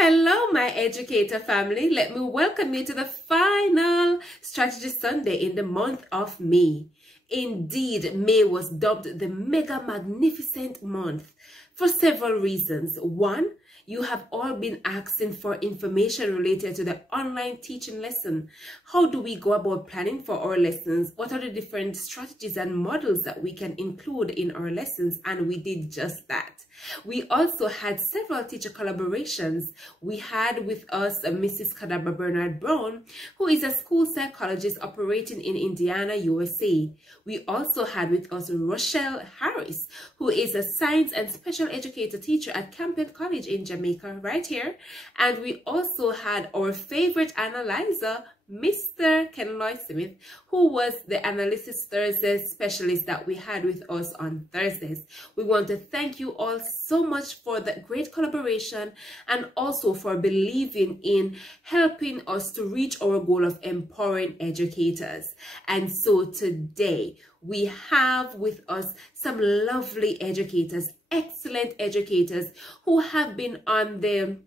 Hello, my educator family. Let me welcome you to the final Strategy Sunday in the month of May. Indeed, May was dubbed the mega magnificent month for several reasons. One, you have all been asking for information related to the online teaching lesson. How do we go about planning for our lessons? What are the different strategies and models that we can include in our lessons? And we did just that. We also had several teacher collaborations. We had with us Mrs. Kadabra Bernard Brown, who is a school psychologist operating in Indiana, USA. We also had with us Rochelle Harris, who is a science and special educator teacher at Campbell-College in Jamaica, right here. And we also had our favorite analyzer, Mr. Ken Lloyd Smith, who was the Analysis Thursdays specialist that we had with us on Thursdays. We want to thank you all so much for the great collaboration and also for believing in helping us to reach our goal of empowering educators. And so today we have with us some lovely educators, excellent educators who have been on the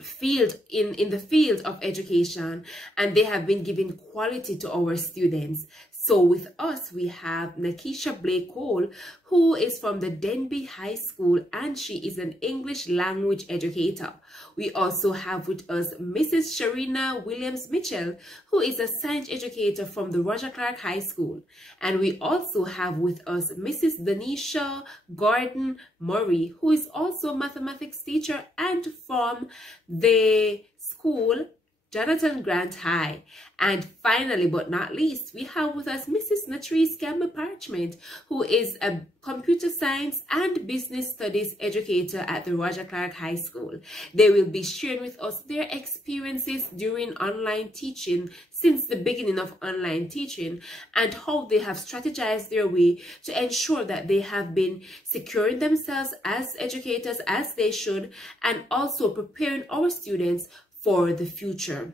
field in the field of education, and they have been giving quality to our students. So with us we have Nakisha Blake, who is from the Denby High School, and she is an English language educator. We also have with us Mrs. Sharina Williams-Mitchell, who is a science educator from the Roger Clark High School. And we also have with us Mrs. Danisha Gordon Murray, who is also a mathematics teacher and from the school Jonathan Grant High. And finally, but not least, we have with us Mrs. Natalie Gamble-Parchment, who is a computer science and business studies educator at the Roger Clark High School. They will be sharing with us their experiences during online teaching since the beginning of online teaching and how they have strategized their way to ensure that they have been securing themselves as educators as they should, and also preparing our students for the future.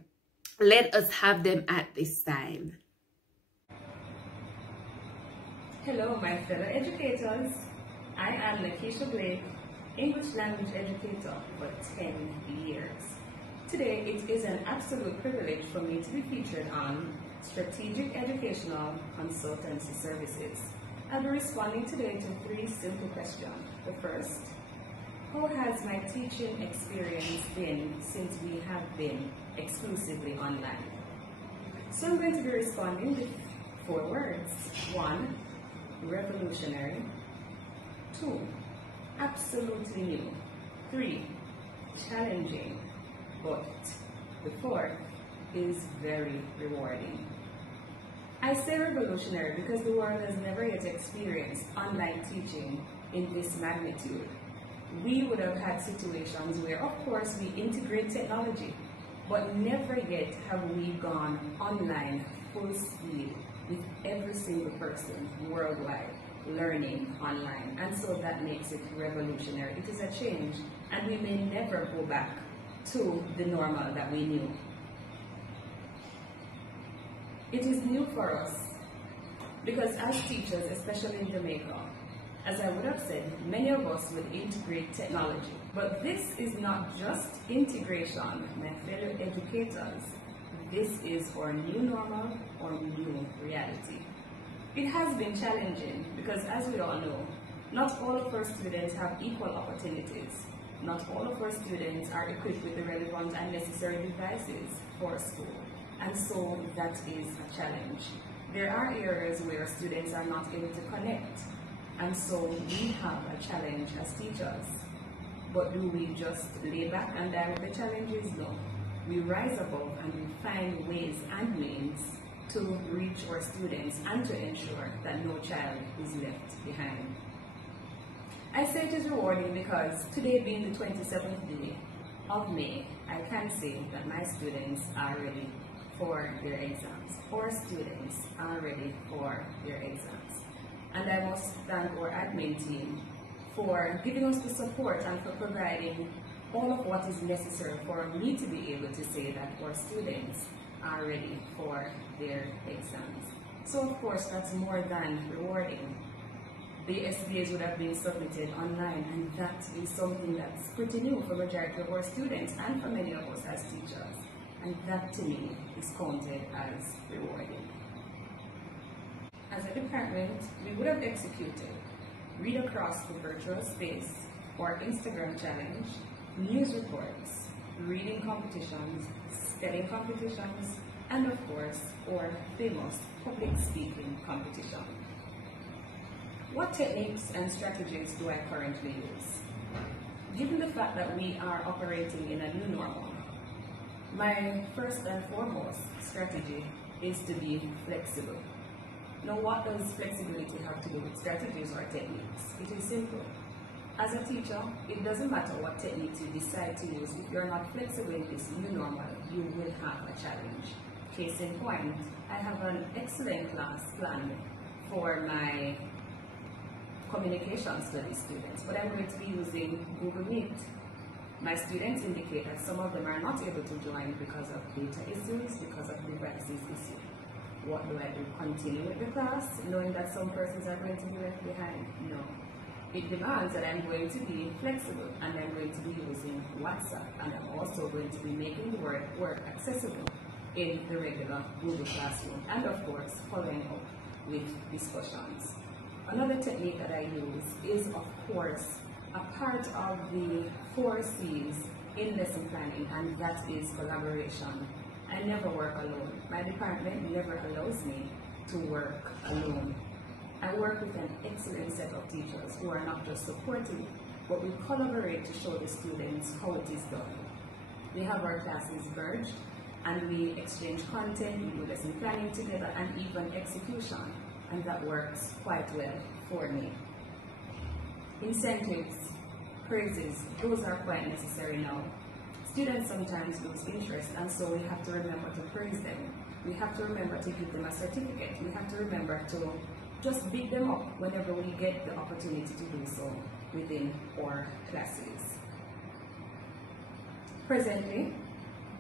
Let us have them at this time. Hello, my fellow educators. I am Nakisha Blake, English language educator for 10 years. Today, it is an absolute privilege for me to be featured on Strategic Educational Consultancy Services. I'll be responding today to 3 simple questions. The first, how has my teaching experience been since we have been exclusively online? So I'm going to be responding with 4 words. 1, revolutionary. 2, absolutely new. 3, challenging. But the 4th is very rewarding. I say revolutionary because the world has never yet experienced online teaching in this magnitude. We would have had situations where, of course, we integrate technology, but never yet have we gone online full speed with every single person worldwide learning online. And so that makes it revolutionary. It is a change, and we may never go back to the normal that we knew. It is new for us because as teachers, especially in Jamaica, as I would have said, many of us would integrate technology. But this is not just integration, my fellow educators. This is our new normal or new reality. It has been challenging because, as we all know, not all of our students have equal opportunities. Not all of our students are equipped with the relevant and necessary devices for school. And so that is a challenge. There are areas where students are not able to connect. And so we have a challenge as teachers. But do we just lay back and die with the challenges? No. We rise above and we find ways and means to reach our students and to ensure that no child is left behind. I say it is rewarding because today being the 27th day of May, I can say that my students are ready for their exams. Our students are ready for their exams. And I must thank our admin team for giving us the support and for providing all of what is necessary for me to be able to say that our students are ready for their exams. So of course, that's more than rewarding. the SBAs would have been submitted online, and that is something that's pretty new for majority of our students and for many of us as teachers. And that to me is counted as rewarding. As a department, we would have executed read across the virtual space or Instagram challenge, news reports, reading competitions, spelling competitions, and of course, our famous public speaking competition. What techniques and strategies do I currently use? Given the fact that we are operating in a new normal, my first and foremost strategy is to be flexible. Now, what does flexibility have to do with strategies or techniques? It is simple. As a teacher, it doesn't matter what techniques you decide to use. If you're not flexible in this new normal, you will have a challenge. Case in point, I have an excellent class planned for my communication studies students, but I'm going to be using Google Meet. My students indicate that some of them are not able to join because of data issues, because of devices issues. What do I do? Continue with the class, knowing that some persons are going to be left behind? No. It demands that I'm going to be flexible, and I'm going to be using WhatsApp, and I'm also going to be making the work accessible in the regular Google Classroom, and of course, following up with discussions. Another technique that I use is, of course, a part of the 4 C's in lesson planning, and that is collaboration. I never work alone. My department never allows me to work alone. I work with an excellent set of teachers who are not just supporting, but we collaborate to show the students how it is done. We have our classes merged, and we exchange content, we do lesson planning together, and even execution, and that works quite well for me. Incentives, praises, those are quite necessary now. Students sometimes lose interest, and so we have to remember to praise them. We have to remember to give them a certificate. We have to remember to just beat them up whenever we get the opportunity to do so within our classes. Presently,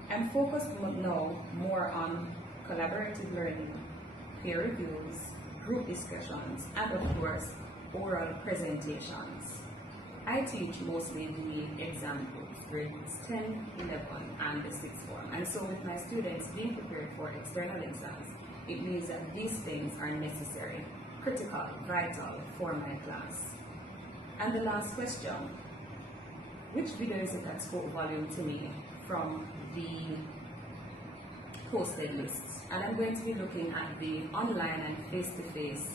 I'm focused now more on collaborative learning, peer reviews, group discussions, and of course, oral presentations. I teach mostly the exam groups, grades 10, 11, and the 6th form. And so with my students being prepared for external exams, it means that these things are necessary, critical, vital for my class. And the last question, which video is it that spoke volume to me from the posted lists? And I'm going to be looking at the online and face-to-face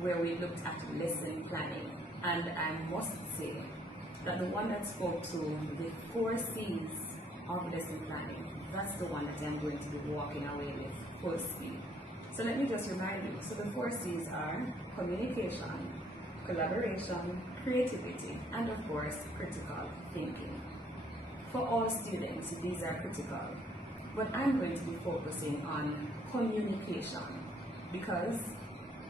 where we looked at lesson planning. And I must say that the one that spoke to the 4 C's of lesson planning, that's the one that I'm going to be walking away with full speed. So let me just remind you, so the 4 C's are communication, collaboration, creativity, and of course, critical thinking. For all students, these are critical, but I'm going to be focusing on communication, because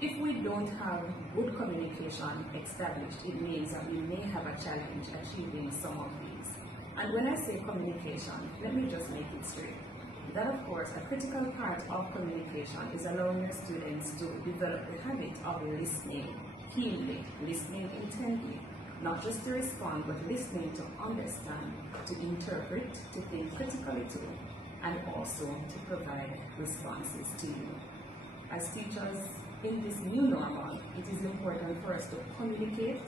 if we don't have good communication established, it means that we may have a challenge achieving some of these. And when I say communication, let me just make it straight. That, of course, a critical part of communication is allowing your students to develop the habit of listening keenly, listening intently, not just to respond, but listening to understand, to interpret, to think critically too, and also to provide responses to you. As teachers, in this new normal, it is important for us to communicate,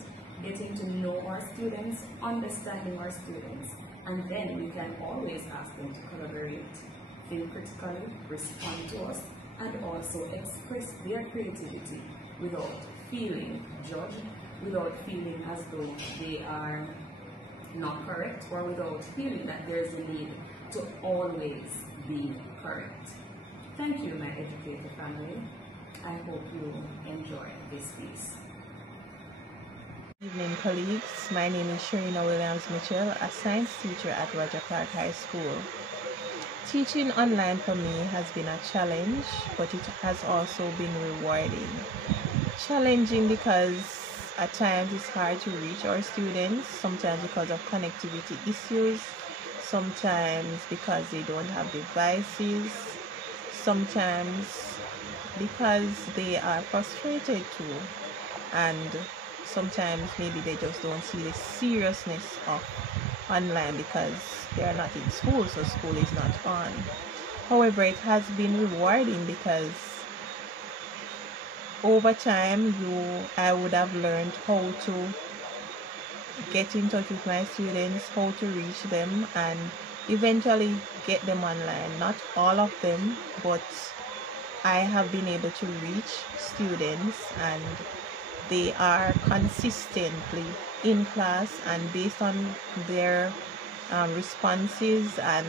getting to know our students, understanding our students, and then we can always ask them to collaborate, think critically, respond to us, and also express their creativity without feeling judged, without feeling as though they are not correct, or without feeling that there's a need to always be correct. Thank you, my educator family. I hope you enjoy this piece. Good evening, colleagues. My name is Sharina Williams-Mitchell, a science teacher at Roger Clark High School. Teaching online for me has been a challenge, but it has also been rewarding. Challenging because at times it's hard to reach our students, sometimes because of connectivity issues, sometimes because they don't have devices, sometimes because they are frustrated too. and sometimes maybe they just don't see the seriousness of online because they are not in school, so school is not on. However, it has been rewarding because over time I would have learned how to get in touch with my students, how to reach them, and eventually get them online. Not all of them, but I have been able to reach students, and they are consistently in class, and based on their responses and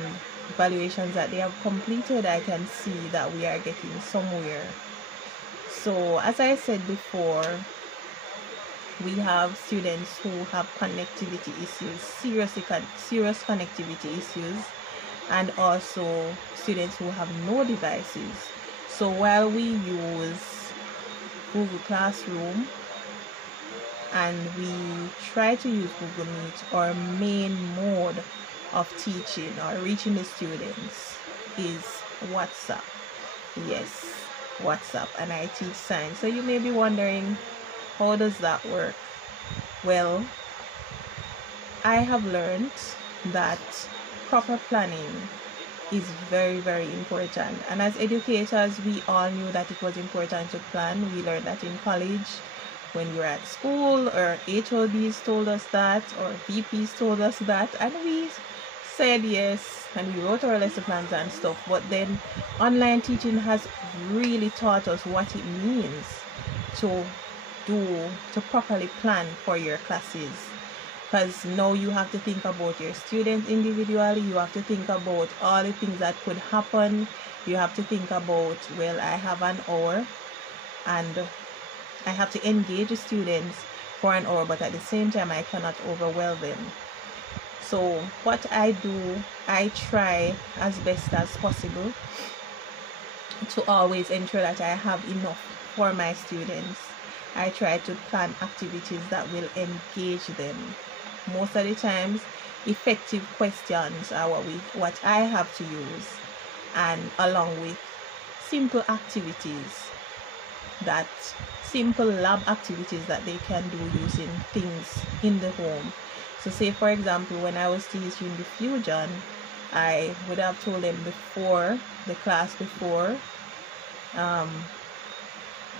evaluations that they have completed, I can see that we are getting somewhere. So as I said before, we have students who have connectivity issues, serious connectivity issues, and also students who have no devices. So while we use Google Classroom and we try to use Google Meet, our main mode of teaching or reaching the students is WhatsApp. Yes, WhatsApp, and I teach science. So you may be wondering, how does that work? Well, I have learned that proper planning is very, very important, and as educators we all knew that it was important to plan. We learned that in college when we were at school, or HODs told us that, or VPs told us that, and we said yes, and we wrote our lesson plans and stuff. But then online teaching has really taught us what it means to properly plan for your classes, because now you have to think about your students individually. You have to think about all the things that could happen. You have to think about, well, I have an hour and I have to engage the students for an hour, but at the same time I cannot overwhelm them. So what I do, I try as best as possible to always ensure that I have enough for my students. I try to plan activities that will engage them. Most of the times, effective questions are what I have to use, and along with simple activities, simple lab activities that they can do using things in the home. So say for example, when I was teaching the fusion, I would have told them before the class,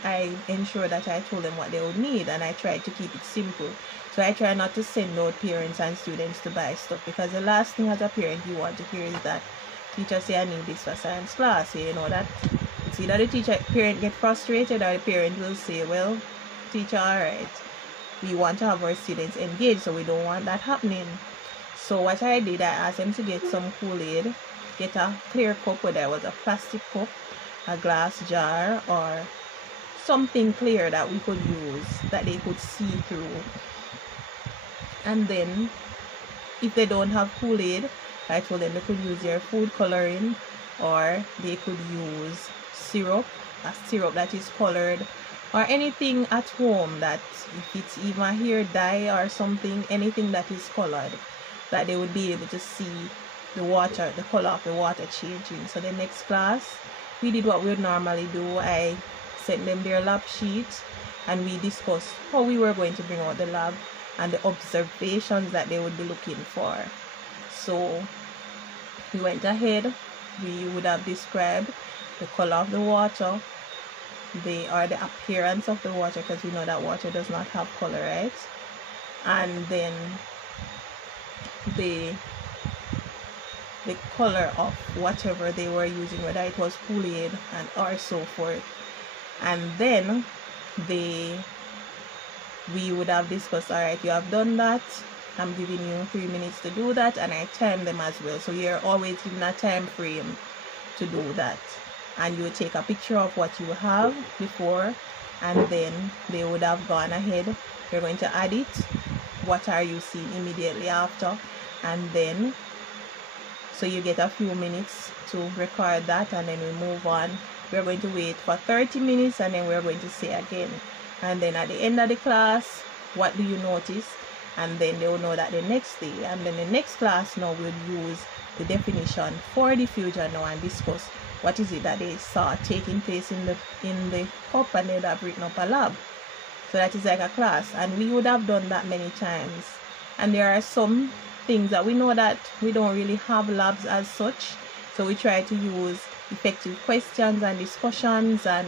I ensure that I told them what they would need, and I tried to keep it simple. So I try not to send out parents and students to buy stuff, because the last thing as a parent you want to hear is that teacher say I need this for science class. You know that it's either the parent get frustrated, or the parent will say, well, teacher, alright, we want to have our students engaged, so we don't want that happening. So what I did, I asked them to get some Kool-Aid, get a clear cup, whether it was a plastic cup, a glass jar, or something clear that we could use, that they could see through. And then if they don't have Kool-Aid, I told them they could use their food coloring, or they could use syrup, a syrup that is colored, or anything at home that, if it's even a hair dye or something, anything that is colored, that they would be able to see the color of the water changing. So the next class, we did what we would normally do. I sent them their lab sheet, and we discussed how we were going to bring out the lab and the observations that they would be looking for. So we went ahead, we would have described the color of the water, the appearance of the water, because we know that water does not have color, right? And then the color of whatever they were using, whether it was Kool-Aid and or so forth. And then we would have discussed, all right, you have done that, I'm giving you 3 minutes to do that, and I time them as well. So you're always given a time frame to do that, and you take a picture of what you have before, and then they would have gone ahead, you're going to add it, what are you seeing immediately after, and then so you get a few minutes to record that, and then we move on. We're going to wait for 30 minutes, and then we're going to say again. And then at the end of the class, what do you notice? And then they will know that the next day, and then the next class now will use the definition for the future now and discuss what is it that they saw taking place in the cup, and they'll have written up a lab. So that is like a class, and we would have done that many times. And there are some things that we know that we don't really have labs as such, so we try to use effective questions and discussions and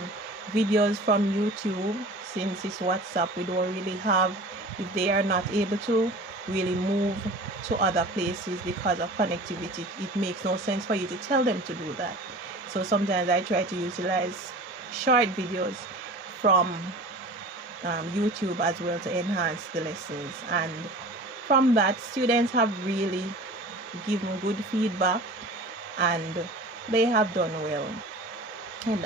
videos from YouTube. Since it's WhatsApp, we don't really have, if they are not able to really move to other places because of connectivity, it makes no sense for you to tell them to do that. So sometimes I try to utilize short videos from YouTube as well to enhance the lessons, and from that students have really given good feedback and they have done well. And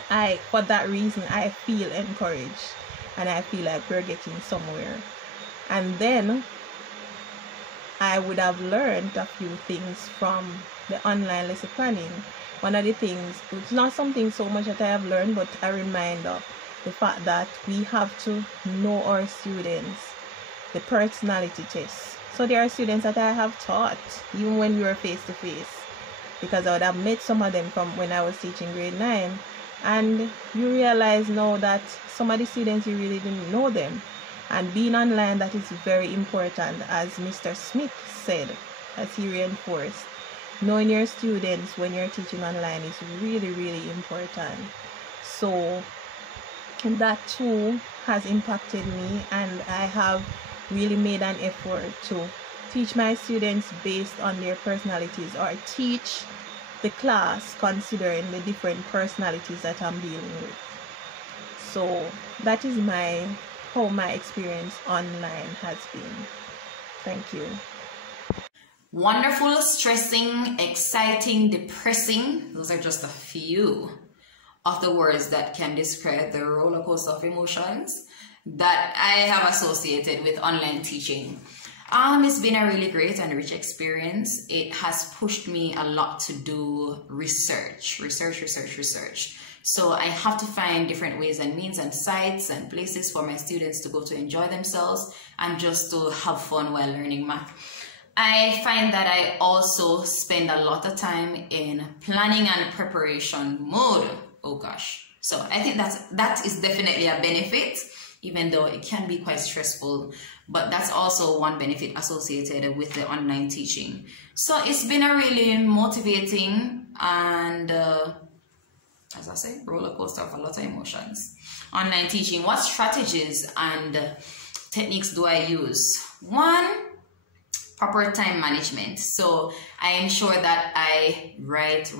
for that reason, I feel encouraged and I feel like we're getting somewhere. And then I would have learned a few things from the online lesson planning. One of the things, it's not something so much that I have learned, but a reminder, the fact that we have to know our students, the personality test. So there are students that I have taught even when we were face to face, because I would have met some of them from when I was teaching grade 9, and you realize now that some of the students, you really didn't know them. And being online, that is very important, as Mr. Smith said, as he reinforced. Knowing your students when you're teaching online is really, really important. So that too has impacted me, and I have really made an effort to teach my students based on their personalities, or teach the class considering the different personalities that I'm dealing with. So that is how my experience online has been. Thank you. Wonderful, stressing, exciting, depressing. Those are just a few of the words that can describe the roller coaster of emotions that I have associated with online teaching. It's been a really great and rich experience. It has pushed me a lot to do research. So I have to find different ways and means and sites and places for my students to go to enjoy themselves and just to have fun while learning math. I find that I also spend a lot of time in planning and preparation mode. Oh gosh. So I think that is definitely a benefit, even though it can be quite stressful, but that's also one benefit associated with the online teaching. So it's been a really motivating and as I say, roller coaster of a lot of emotions. Online teaching, what strategies and techniques do I use? One, proper time management. So I ensure that I write.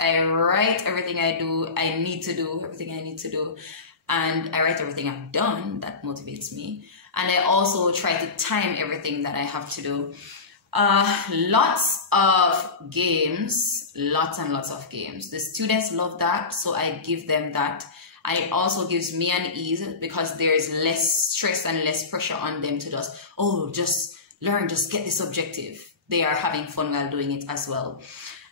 I write everything I need to do, and I write everything I've done. That motivates me. And I also try to time everything that I have to do. Lots of games, lots and lots of games. The students love that, so I give them that. And it also gives me an ease because there's less stress and less pressure on them to just learn, just get this objective. They are having fun while doing it as well.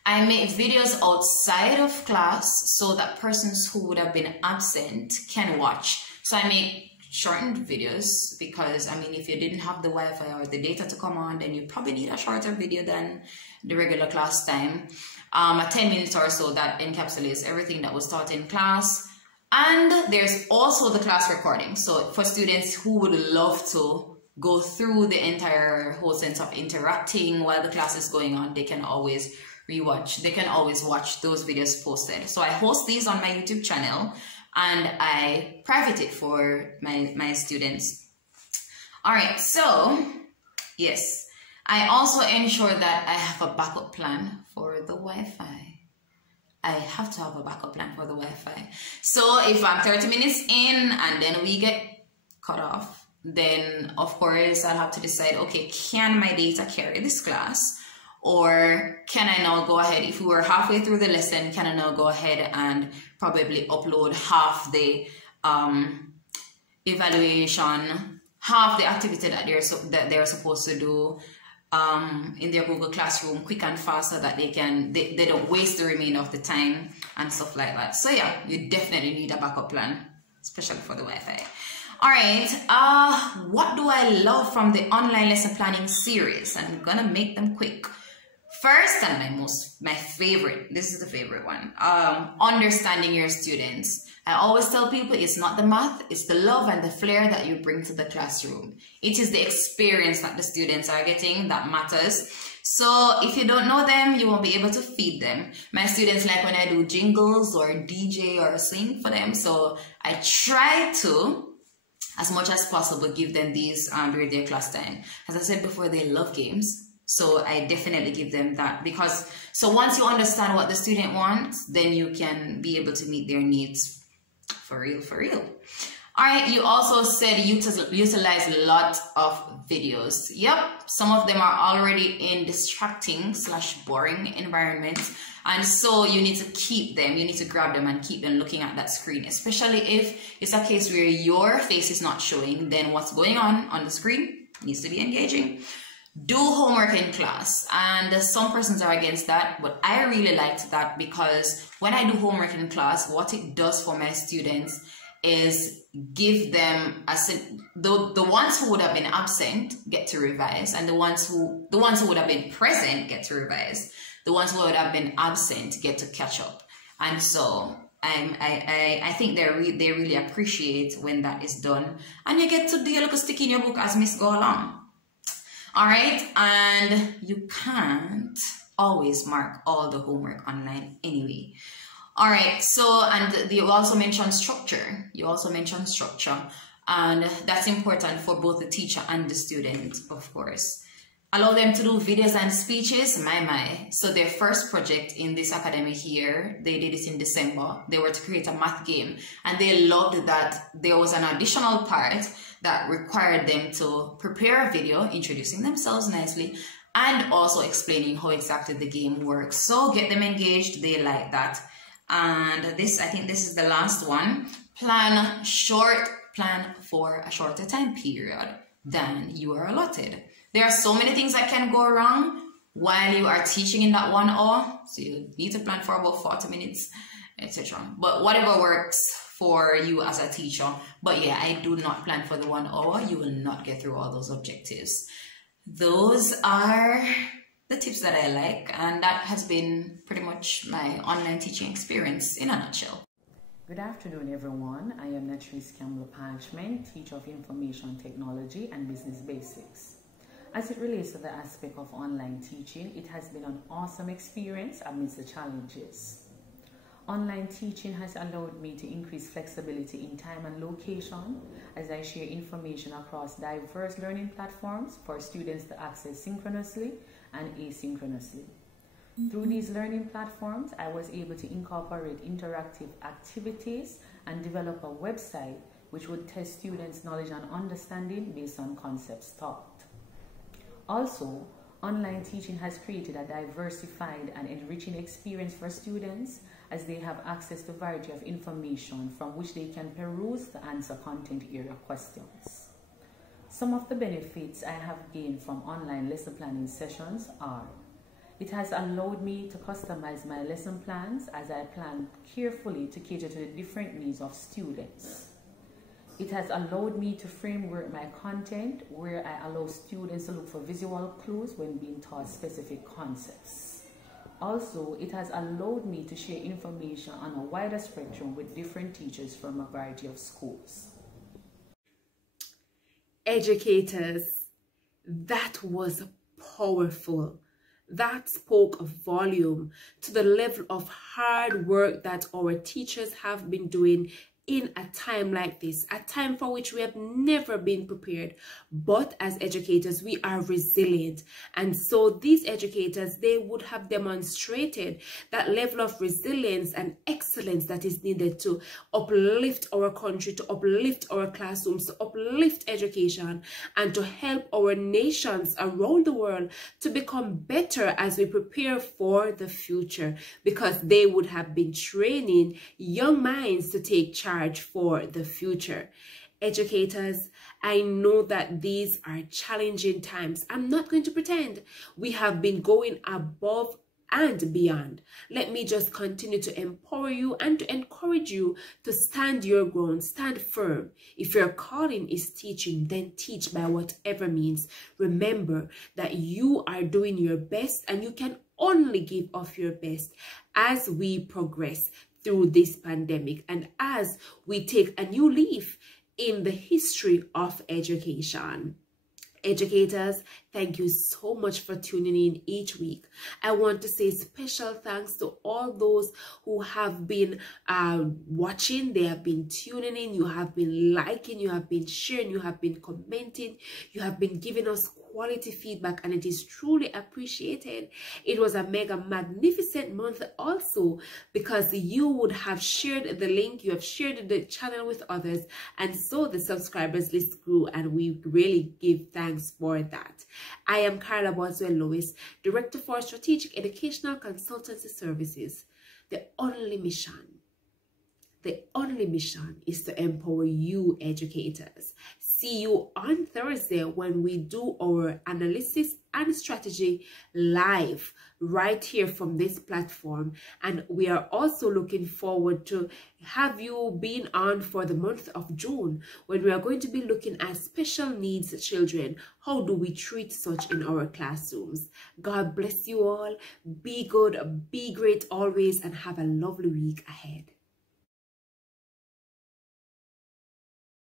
I make videos outside of class so that persons who would have been absent can watch. So I make shortened videos because, I mean, if you didn't have the Wi-Fi or the data to come on, then you probably need a shorter video than the regular class time. A 10 minutes or so that encapsulates everything that was taught in class. And there's also the class recording. So for students who would love to go through the entire whole sense of interacting while the class is going on, they can always rewatch. They can always watch those videos posted. So I host these on my YouTube channel and I private it for my students. All right, so yes, I also ensure that I have a backup plan for the Wi-Fi. I have to have a backup plan for the Wi-Fi. So if I'm 30 minutes in and then we get cut off, then of course I'll have to decide, okay, can my data carry this class? Or can I now go ahead, if we were halfway through the lesson, can I now go ahead and probably upload half the evaluation, half the activity that they're supposed to do in their Google Classroom quick and fast so that they don't waste the remainder of the time and stuff like that. So yeah, you definitely need a backup plan, especially for the Wi-Fi. All right, what do I love from the online lesson planning series? I'm gonna make them quick. First and my favorite, this is the favorite one, understanding your students. I always tell people it's not the math, it's the love and the flair that you bring to the classroom. It is the experience that the students are getting that matters. So if you don't know them, you won't be able to feed them. My students like when I do jingles or DJ or sing for them. So I try to, as much as possible, give them these during their class time. As I said before, they love games. So I definitely give them that, because so once you understand what the student wants, then you can be able to meet their needs for real, for real. All right, you also said utilize a lot of videos. Yep, some of them are already in distracting / boring environments. And so you need to keep them, you need to grab them and keep them looking at that screen, especially if it's a case where your face is not showing, then what's going on the screen needs to be engaging. Do homework in class, and some persons are against that, but I really liked that, because when I do homework in class, what it does for my students is give them the ones who would have been absent get to revise, and the ones who would have been present get to revise. The ones who would have been absent get to catch up. And so I think they really appreciate when that is done, and you get to do your little stick in your book as Miss go along. All right, and you can't always mark all the homework online anyway. All right, so, and you also mentioned structure. You also mentioned structure, and that's important for both the teacher and the student, of course. Allow them to do videos and speeches, my. So their first project in this academic year, they did it in December. They were to create a math game, and they loved that there was an additional part that required them to prepare a video introducing themselves nicely and also explaining how exactly the game works. So get them engaged, they like that. And this, I think this is the last one. Plan for a shorter time period than you are allotted. There are so many things that can go wrong while you are teaching in that 1 hour. So you need to plan for about 40 minutes, etc. But whatever works for you as a teacher. But yeah, I do not plan for the 1 hour. You will not get through all those objectives. Those are the tips that I like, and that has been pretty much my online teaching experience in a nutshell. Good afternoon, everyone. I am Natalie Campbell-Parchment, teacher of information technology and business basics. As it relates to the aspect of online teaching, it has been an awesome experience amidst the challenges. Online teaching has allowed me to increase flexibility in time and location as I share information across diverse learning platforms for students to access synchronously and asynchronously. Through these learning platforms, I was able to incorporate interactive activities and develop a website which would test students' knowledge and understanding based on concepts taught. Also, online teaching has created a diversified and enriching experience for students as they have access to a variety of information from which they can peruse to answer content area questions. Some of the benefits I have gained from online lesson planning sessions are: it has allowed me to customize my lesson plans as I plan carefully to cater to the different needs of students. It has allowed me to framework my content where I allow students to look for visual clues when being taught specific concepts. Also, it has allowed me to share information on a wider spectrum with different teachers from a variety of schools. Educators, that was powerful. That spoke a volume to the level of hard work that our teachers have been doing in a time like this, a time for which we have never been prepared. But as educators, we are resilient. And so these educators, they would have demonstrated that level of resilience and excellence that is needed to uplift our country, to uplift our classrooms, to uplift education, and to help our nations around the world to become better as we prepare for the future, because they would have been training young minds to take charge for the future. Educators, I know that these are challenging times. I'm not going to pretend. We have been going above and beyond. Let me just continue to empower you and to encourage you to stand your ground, stand firm. If your calling is teaching, then teach by whatever means. Remember that you are doing your best and you can only give of your best as we progress. through this pandemic, and as we take a new leaf in the history of education. Educators, thank you so much for tuning in each week. I want to say special thanks to all those who have been watching. They have been tuning in. You have been liking. You have been sharing. You have been commenting. You have been giving us quality feedback, and it is truly appreciated. It was a mega magnificent month also, because you would have shared the link, you have shared the channel with others, and so the subscribers list grew, and we really give thanks for that. I am Carla Boswell-Lewis, Director for Strategic Educational Consultancy Services. The only mission is to empower you educators. See you on Thursday when we do our analysis and strategy live right here from this platform. And we are also looking forward to have you being on for the month of June, when we are going to be looking at special needs children. How do we treat such in our classrooms? God bless you all. Be good, be great always, and have a lovely week ahead.